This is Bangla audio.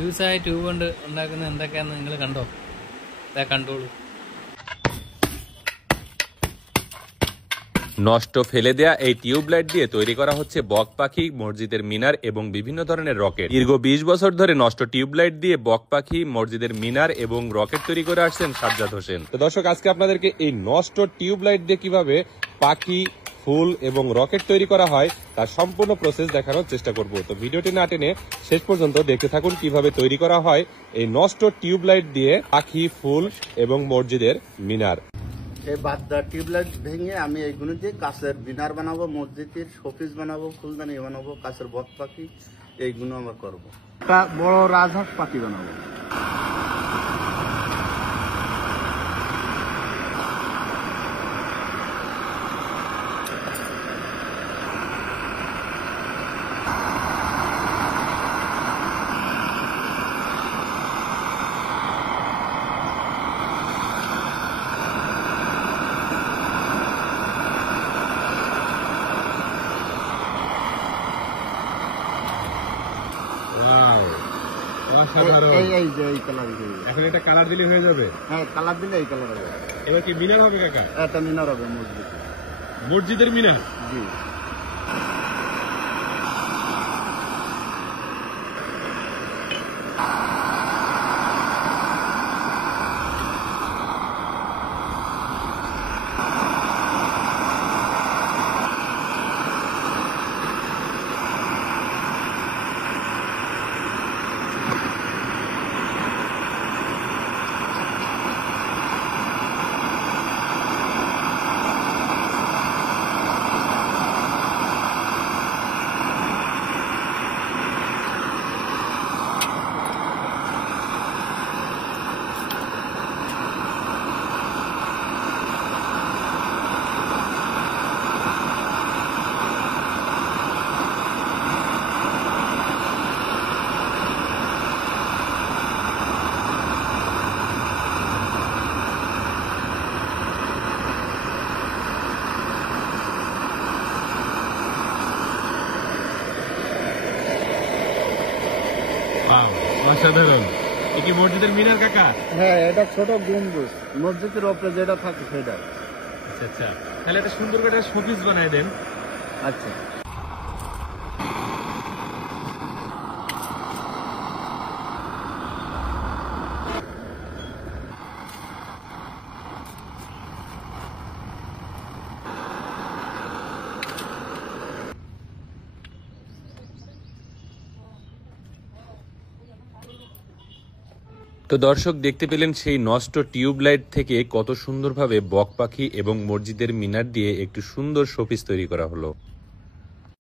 യൂസായ ട്യൂബ് കൊണ്ട് ഉണ്ടാക്കുന്ന എന്തൊക്കെയാണെന്ന് നിങ്ങൾ കണ്ടോ? കണ്ടോളൂ. নষ্ট ফেলে দেয়া এই টিউবলাইট দিয়ে তৈরি করা হচ্ছে বক পাখি, মসজিদের মিনার এবং বিভিন্ন ধরনের রকেট। দীর্ঘ 20 বছর ধরে নষ্ট টিউবলাইট দিয়ে বক পাখি, মসজিদের মিনার এবং রকেট তৈরি করে আসছেন সাজ্জাদ হোসেন। তো দর্শক, আজকে আপনাদেরকে এই নষ্ট টিউবলাইট দিয়ে কিভাবে পাখি, ফুল এবং রকেট তৈরি করা হয় তার সম্পূর্ণ প্রসেস দেখানোর চেষ্টা করব। তো ভিডিওটি না টেনে শেষ পর্যন্ত দেখতে থাকুন কিভাবে তৈরি করা হয় এই নষ্ট টিউবলাইট দিয়ে পাখি, ফুল এবং মসজিদের মিনার। এই বাদদা টিউবলাইট ভেঙে আমি এইগুলো দিয়ে কাছের মিনার বানাবো, মসজিদের শোপিস বানাবো, ফুলদানি বানাবো, কাছের বক পাখি, এইগুলো আমরা করবো। বড় রাজহাঁস পাখি বানাবো। এখন এটা কালার দিলে হয়ে যাবে? হ্যাঁ, কালার দিলে এই কালার হবে। এবার কি মিনার হবে কাকা? এটা মিনার হবে মসজিদের মিনার। জি। অসাধারণ। কি মসজিদের মিনার কাকা? হ্যাঁ, এটা ছোট গম্বুজ, মসজিদের উপরে যেটা থাকে সেটা। আচ্ছা আচ্ছা, তাহলে একটা সুন্দর করে শোপিস বানাই দেন। আচ্ছা। তো দর্শক, দেখতে পেলেন সেই নষ্ট টিউবলাইট থেকে কত সুন্দরভাবে বক পাখি এবং মসজিদের মিনার দিয়ে একটু সুন্দর শোপিস তৈরি করা হলো।